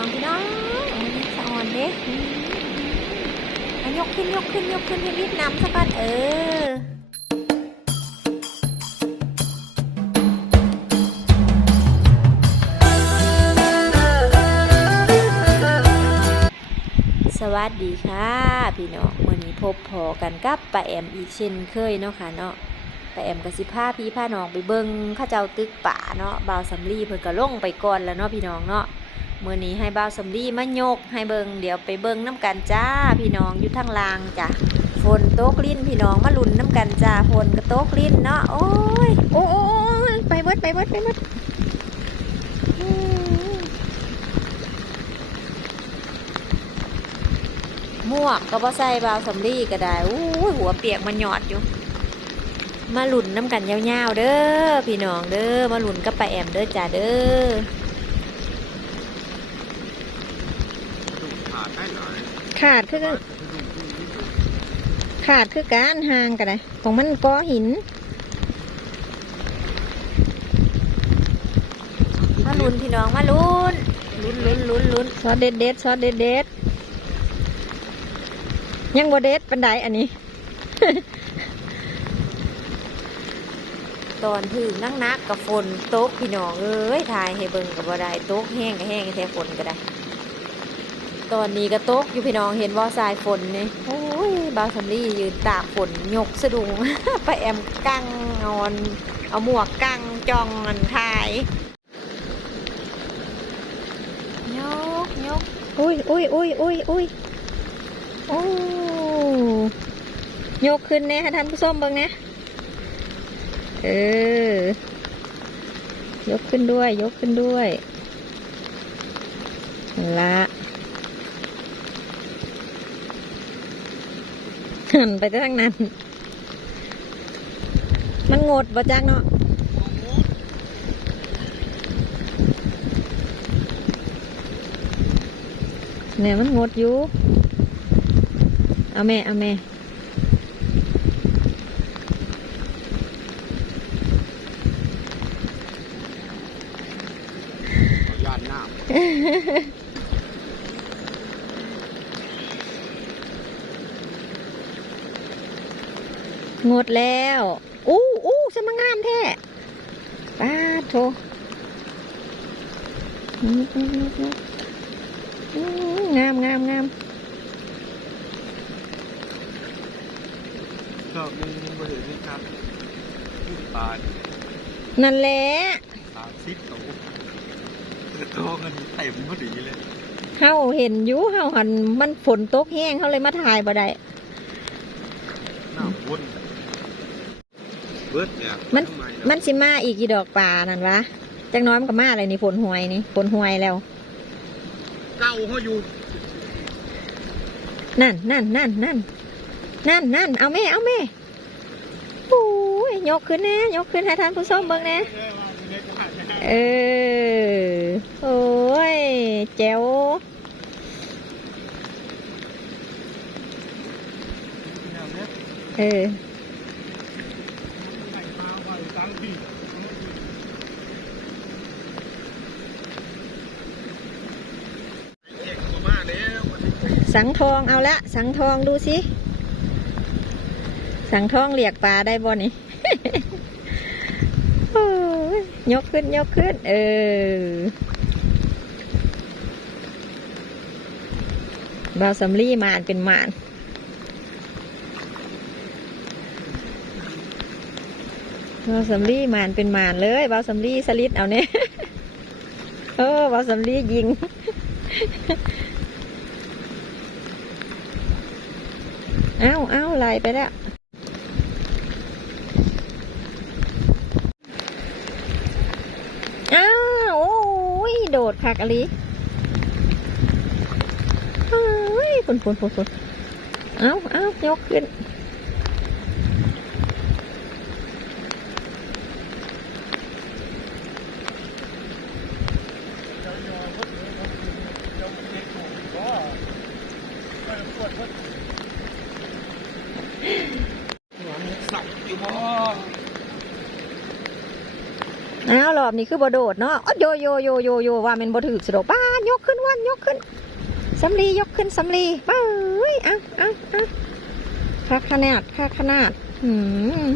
้องพี่น้องมันนี้สะอ่อนเด้มอะยกขึ้นยกขึ้นยกขึ้นให้รีบน้ำซะก่อนเออสวัสดีค่ะ พี่น้องวันนี้พบพอกันกับป้าแอมอีกเช่นเคยเนาะค่ะเนาะป้าแอมกับสิพาพี่พาน้องไปเบิ่งข้าเจ้าตึกป่าเนาะบ่าวสำลีเพิ่นก็ลงไปก่อนแล้วเนาะพี่น้องเนาะ มื้อนี้ให้บ่าวสำลีมาโยกให้เบิงเดี๋ยวไปเบิงน้ำกันจ้าพี่น้องอยู่ทางล่างจ้ะฝนโต๊กลิ้นพี่น้องมาลุนน้ำกันจ้าฝนก็โต๊กลิ้นเนาะโอ้ยโอ้ยไปเบิดไปเบิดไปเบิดมวกก็บ่ใส่บาวสำลีก็ได้อู้หัวเปียกมันหยอดอยู่ มาหลุนน้ำกันยาวๆเด้อพี่น้องเด้อมาหลุนกับป้าแอมเด้อจ้าเด้อ ขาดได้หน่อย ขาดคือขาดคือการห่างกันเลยของมันก้อหินมาหลุนพี่น้องมาหลุนลุ้นลุ้นลุ้นลุ้นซอสเด็ดเด็ดซอสเด็ดเด็ดยังบ่เด็ดปันไดอันนี้ ตอนถึงนั่งนักกับฝนตกพี่น้องเอ้ยทายให้เบิ่งกับบ่ได้ตกแห้งก็แห้งแท้ฝนก็ได้ ตอนนี้ก็ตกอยู่พี่น้องเห็นว่าสายฝนนี่โอ้ยบาวสำลียืนตากฝนยกสะดุง ไปแอมกั้งนอน เอาหมวกกั้งจองมันทายยกยกอุ้ยอุ้ยอุ้ยอุ้ยอุ้ยโอ้ยกขึ้นเนี่ยท่านผู้ชมเบิ่งนี่ยเออยกขึ้นด้วย ยกขึ้นด้วยละ หันไปทางนั้น มันงดบ่จักเนาะเนี่ยมันงดอยู่ เอาแม่ เอาแม่ขอญาตน้ งดแล้วอู้อู้สมังงามแท้ป้าดโถอืมอืมอืมอืมอืมงามงามงามำชอบนี่บริเวณนี้ครับขึ้นตานั่นแหละตาซิดโตโตกันเต็มพอดีเลยเฮาเห็นอยู่เฮาหันมันฝนตกแห้งเขาเลยมาถ่ายบ่ได้หน้าวุ่น เบิดเนี่ยมันทำไมันสิมาอีกกี่ดอกป่านั่นวะจักหน้อยมันก็มาอะไรนี่ฝนหวยนี่ฝนหวยแล้วเก้าเขาอยู่นั่นนั่นนั่นนั่นนั่นนั่นเอาแม่เอาแม่โอ้ยยกขึ้นแน่ยกขึ้นให้ท่านผู้ชมเบิ่งแน่เออโอ้ยแจ๋วเออ เอกมาแล้ว สังทองเอาละ สังทองดูสิสังทองเรียกปลาได้บ่นี่ยกขึ้นยกขึ้น เออบาวสำลีมานเป็นมานบาวสำลีมานเป็นมานเลยบาวสำลีสลิดเอาเนี่ยเออบาวสำลียิง อ้าวอ้าวไหลไปแล้วอ้าวโอ้ยโดดคักอะลีเฮ้ยฝุ่นฝุ่นฝุ่นฝนเอ้าเอ้ายกขึ้น อยู่บ่อ้าวรอบนี้คือบโดดเนาะอ๊อดโยโยโยโยโยว่ามันบ่ถือสะดอกป้านยกขึ้นวันยกขึ้นสำลียกขึ้นสำลีเอ้ยเอาเอาเอาค่าขนาดค่าขนาดหืม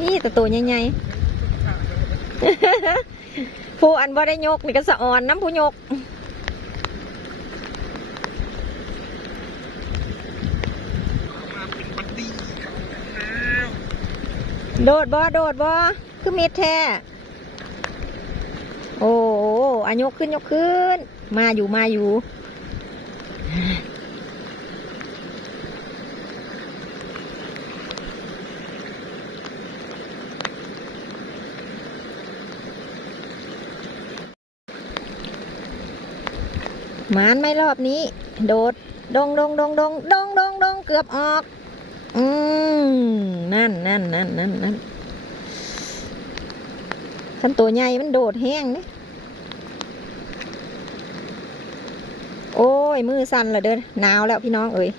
นี่แต่ตัวใหญ่ๆผู้อันบ่ได้ยกนี่ก็สะอ่อนน้ำผู้ยก มาเป็นบัดดี้ครับ โดดบ่โดดบ่คือมิดแท้ โอ้โอ้อายกขึ้นยกขึ้น มาอยู่มาอยู่ หมานไม่รอบนี้ โดด ดงดงดงดงดงดงดงเกือบออก อืมนั่นนั่นนั่นนั่นนั่นฉันตัวใหญ่มันโดดแห้งนี่โอ้ย มือสั่นและเด้อหนาวแล้วพี่น้องเอ้ย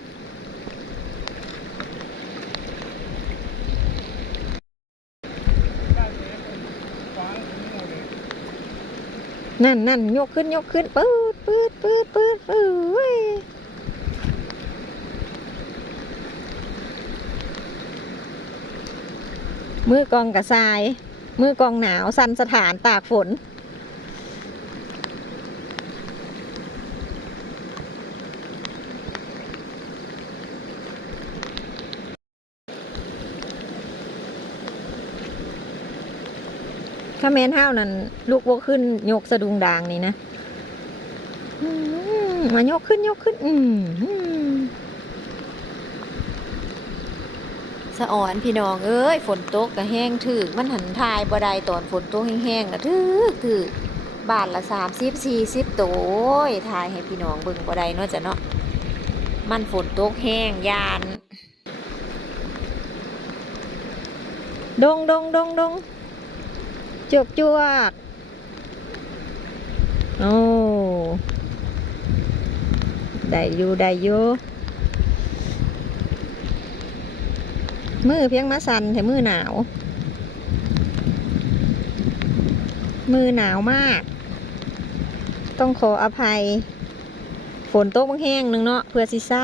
นั่นนั่นยกขึ้นยกขึ้นปืดปืดปืดปืดปืดเว้ย มือกองกับทราย มือกองหนาวสันสถานตากฝน ถ้าแมนเท่านั้น ลูกวกขึ้นยกสะดุงดางนี่นะมมายกขึ้นยกขึ้น อืมอืม สะอ่อนพี่น้องเอ้ยฝนตกก็แห้งถึกมันหันทายบ่ได้ตอนฝนตกแห้งๆก็ถึกถึกบาทละ30 40ตัวโอ้ยทายให้พี่น้องเบิ่งบ่ได้เนาะจ้ะเนาะมันฝนตกแห้งยาน ดงดงดงดงจวกจวกโอ้ได้อยู่ได้อยู่ มือเพียงมาสันแต่มือหนาว มือหนาวมาก ต้องขออภัย ฝนตกบางแห้งหนึ่งเนาะเพื่อซิซ่า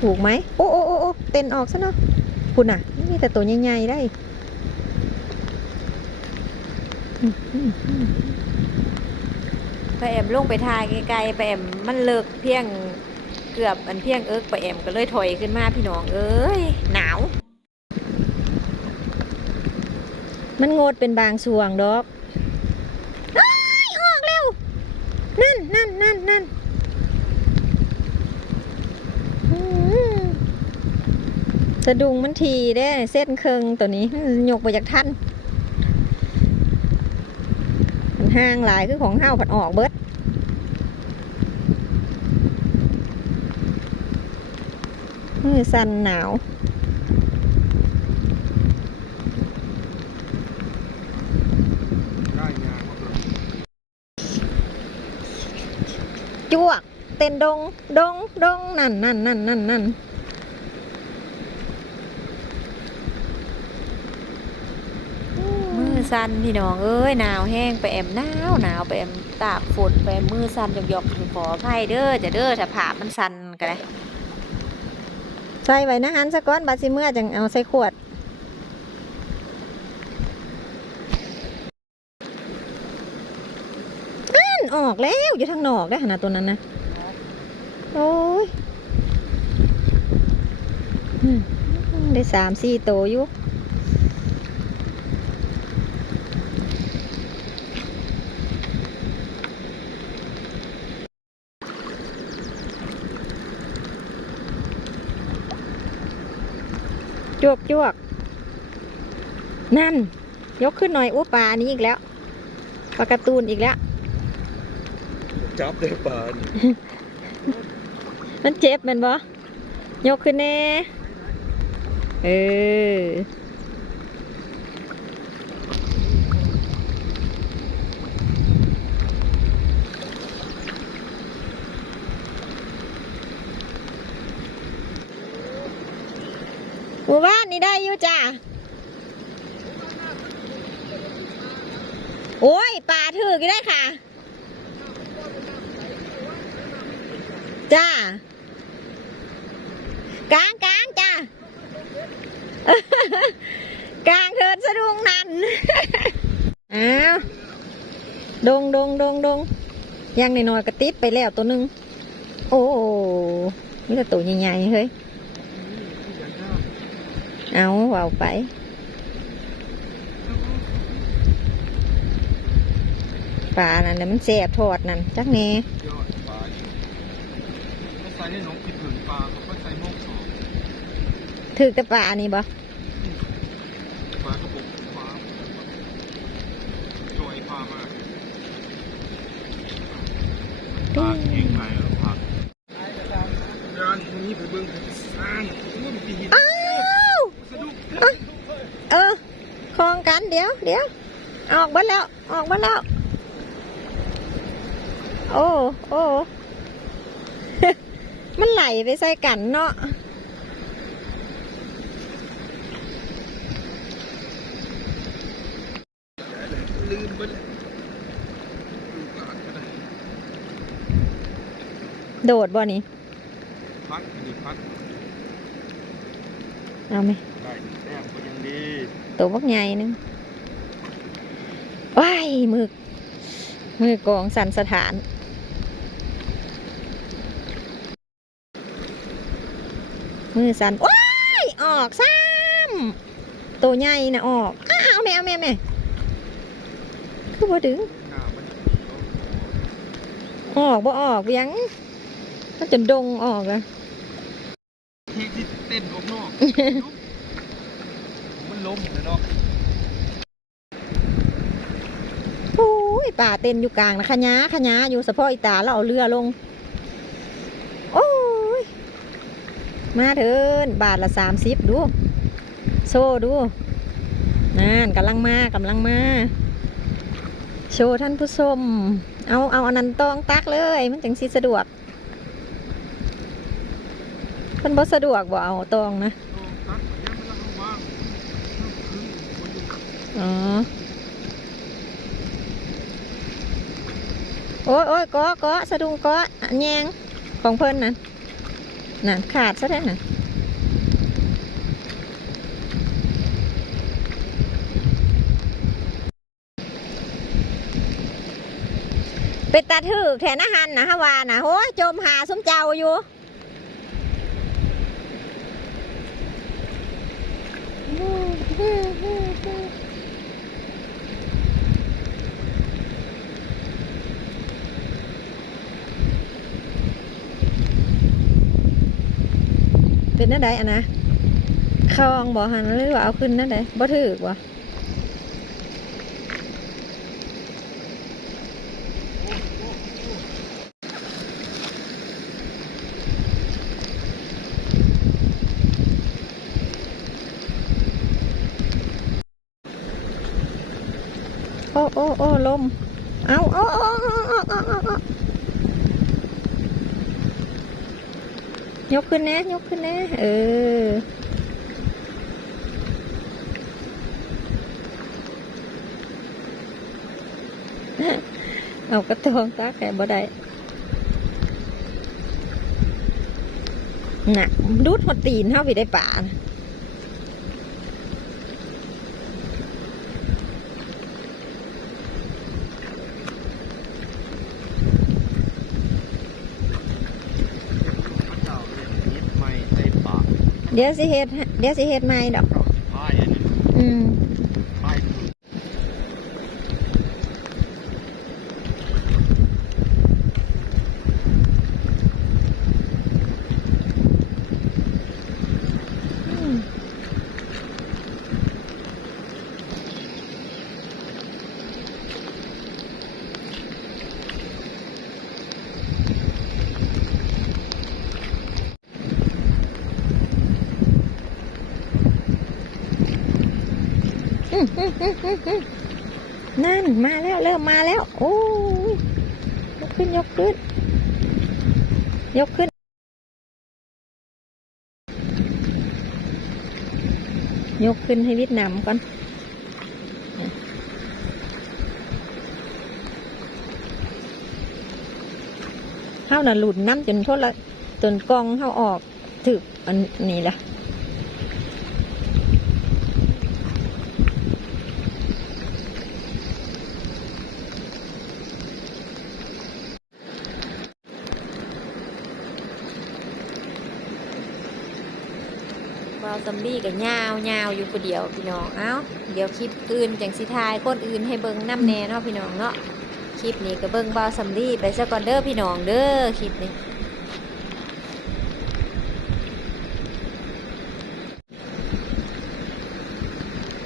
ถูกไหม โอ้โอ้โอ้เต้นออกซะเนาะคุณน่ะมีแต่ตัวใหญ่ๆได้ ไปแอมลงไปทายไกลๆไปแอมมันเลิกเพียงเกือบอันเพียงเอิกไปแอมก็เลยถอยขึ้นมาพี่น้องเอ้ยหนาว มันงดเป็นบางช่วงดอกอออกเร็วนั่นนั่นนั่นนั่นสะดุงมันทีได้เส้นเคิงตัวนี้ยกไปจากท่านมัน ห่างหลายคือของห้าวผัดออกเบิดมือสั่นหนาวจวก เต้นดง ดง ดง นั่นนั่นนั่นนั่นนั่น มือ สั่นพี่น้องเอ้ยหนาวแห้งไปแอมหนาวหนาวไปแอมตากฝนไปแอมมือสั่นหยอกๆขออภัยเด้อจะเด้อถ้าผามันสั่นก็ได้ใส่ไว้นะฮันสะก้อนบาซิเมื่อจังเอาใส่ขวดนั่นออกแล้วอยู่ทางนอกได้ขนาดตัวนั้นนะโอ้ยได้สามสี่โตอยู่ วกจวกนั่น ยกขึ้นหน่อยอู้ปลาอันนี้อีกแล้วปลาการ์ตูนอีกแล้ว จับได้ปลานี่มันเจ็บแมันบ่ยกขึ้นแน่ เออ น หมู่บ้านนี่ได้อยู่จ้าโอ้ยป่าถือกี่ได้ค่ะ จ้ากลางกลางจ้า กลางเถิดสะดุงนัน อ้าว ดงดงดงดงยังในน้อยๆกระติดไปแล้วตัวหนึ่งโอ้นี่แต่ตัวใหญ่ๆเฮ้ย เอาเอาไป ปลานั่นน่ะมันแสบทอดนั่นจักแหน่ยอดปลานี่ก็ใส่ให้น้องกินถึงปลาเขาก็ใส่หมกสองถึกแต่ปลานี่บ่ ปลากระบอกปลาจอยปลามากปลาเองไหนแล้วผักยานตรงนี้ไปเบิ่งสร้างมันตีหิน อ้าวเออคลองกันเดี๋ยวเดี๋ยวออกมาแล้ว ออกมาแล้ว โอ้โอ้มันไหลไปใส่กันเนาะลืมไปเลยโดดบ่นี่พักดีพัก เอาไหมได้แต้มก็ยังดีตัวบักใหญ่นึงว้ายมือมือกองสันสถานมือสันว้ายออกซ้ำตัวใหญ่นะออกอ้าวแม่เอาแม่แม่คือบ่ดึงหน้ามันออกบ่ออกยังมันจนดงออกอะ เต้นออกนอก มันล้มเลยเนาะโอ้ยป่าเต้นอยู่กลางนะขะยาขะยาอยู่สะโพกอีตาเราเอาเรือลง โอ้ย มาเถินบาทละสามสิบดู โซ่ดูนั่นกำลังมากำลังมาโชว์ท่านผู้ชม เอาเอาอันนั้นตองตักเลย มันจังสิสะดวกเพิ่ นบ่สะดวกบ่เอาตองนะโอ้ตัดมันยังไม่ละเข้าว่างคือคนอยู่อ๋อโอ้ยโอ้ยเกาะเกาะสะดุ้งเกาะอันแยงของเพิ่นน่ะน่ะขาดซะแล้วน่ะเป็นตาถือแถนอาหารนะฮะวานะโอ้ยจมหาสมเจ้าอยู่ เป็นนั่นใดอะนะคลองบ่หันหรือว่าเอาขึ้นนั่นใดบ่ถือบ่ โอ้โอ้ลม เอาโอ้โอ้ยกขึ้นนะ ยกขึ้นนะ เออ เอากระทองตาแก่บ่ได้หนักดูดหัวตีนเท่าไปได้ป่านะ เดี๋ยวสิเฮ็ดเดี๋ยวสิเฮ็ดใหม่ดอก เก้าสิบป้ายอันนี้ อืม ป้ายคือ อืมอืมอืมอืมอืมอืม นั่นมาแล้วเริ่มมาแล้ว โอ้ยยกขึ้นยกขึ้น ยกขึ้น ยกขึ้นให้วิดนำก่อนเข้าน่ะหลุดน้ำจนโทษละจนกองเข้าออกถึกอันนี้ละ บาวซัมบี้กับยาวยาวอยู่คนเดียวพี่น้อง เอ้า เดี๋ยวคลิปอื่นจังสิทายคนอื่นให้เบิ่งน้ำแน่เนาะพี่น้องเนาะ คลิปนี้ก็เบิ่งบาวซัมบี้ไปซะก่อนเด้อพี่น้องเด้อคลิปนี้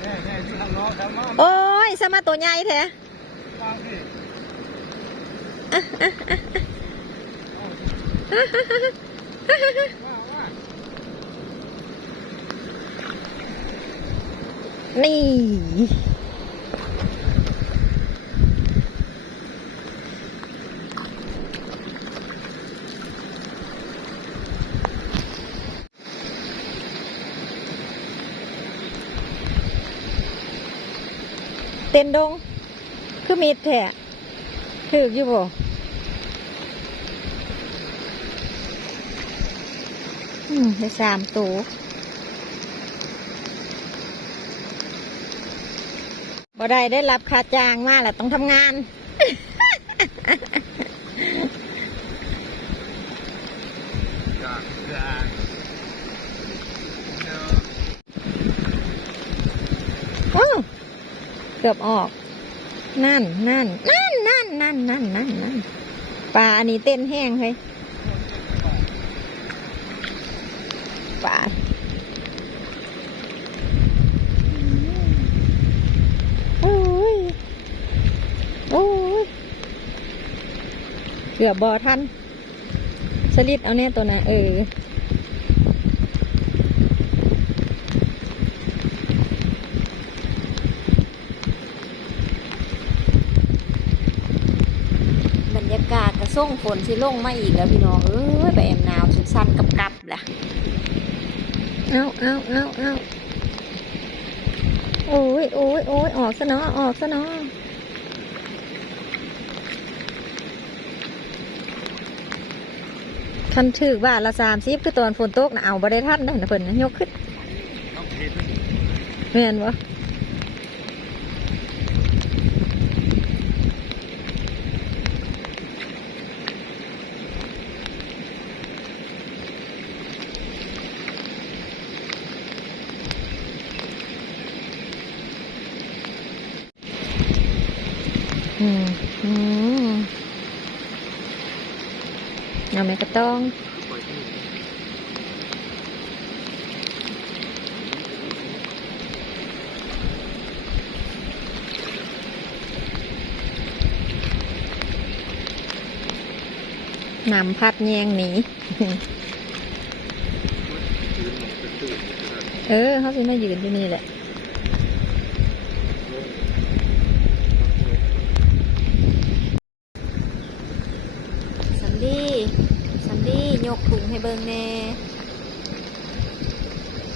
แน่แน่ที่ทางน้องทำมาโอ้ยสมาตัวใหญ่แท้ บางที่ว่าว่า นี่ เต้นดง คือมีดแท้ถืออยู่บ่อืมได้สามตัว บ่ได้ได้รับค่าจ้างมาแหละต้องทำงานเกือบออก นั่นนั่นนั่นนั่นนั่นนั่นนั่นปลาอันนี้เต้นแห้งเลย เกือบบอทันสลิดเอาเนี่ยตัวไหนเออบรรยากาศกระส่งฝนสิลงมาอีกแล้วพี่น้องเอ้ยไปแอมหนาวสั้นๆกับกับๆแหละเอาเอาเอาเอาโอ้ยโอ้ยโอ้ยออกซะเนาะออกซะเนาะ คันถือว่าละสามสิบคือตอนฝนตกนะเอาบ่ได้ทันได้นะเพิ่นนะยกขึ้นต้องเห็นแม่นบ่อืมอืมเอาแม่ก็ ต้องนำพัดแยงหนีเออ เขาสิมายืนที่นี่แหละ ซัมดี้ซัมดี้ยกถุงให้เบิ่งแน่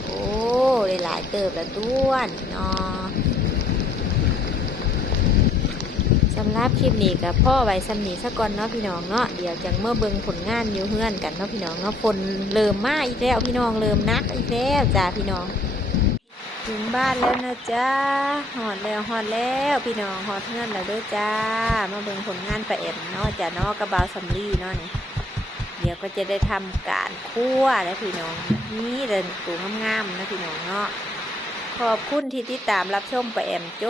โอ้ได้หลายเติบแล้วต้วนเนาะสำหรับคลิปนี้กับพ่อไว้สำนีสักก่อนเนาะพี่น้องเนาะเดี๋ยวจังเมื่อเบิ่งผลงานอยู่เฮือนกันเนาะพี่น้องเนาะฝนเริ่มมาอีกแล้วพี่น้องเริ่มนักอีกแล้วจ้าพี่น้อง ถึงบ้านแล้วนะจ้าหอดแล้วหอดแล้วพี่น้องหอดเฮือนแล้วด้วยจ้ามาเบิ่งผลงานไปะเอ็มเนาะจ้าเนาะกระบาวซัมลี่เนาะนี่ ดี๋ยวก็จะได้ทำการคั่วแล้วพี่น้อง นี่เดินสูงามๆนะพี่น้องเนาะขอบคุณที่ติดตามรับชมไปแอมจ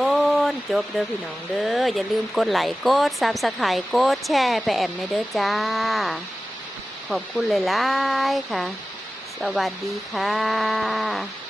นจบเด้อพี่น้องเด้ออย่าลืมกดไลค์กดซับสไครต์กดแชร์ไปแอมในเด้อจ้า ขอบคุณเลยล่ะค่ะ สวัสดีค่ะ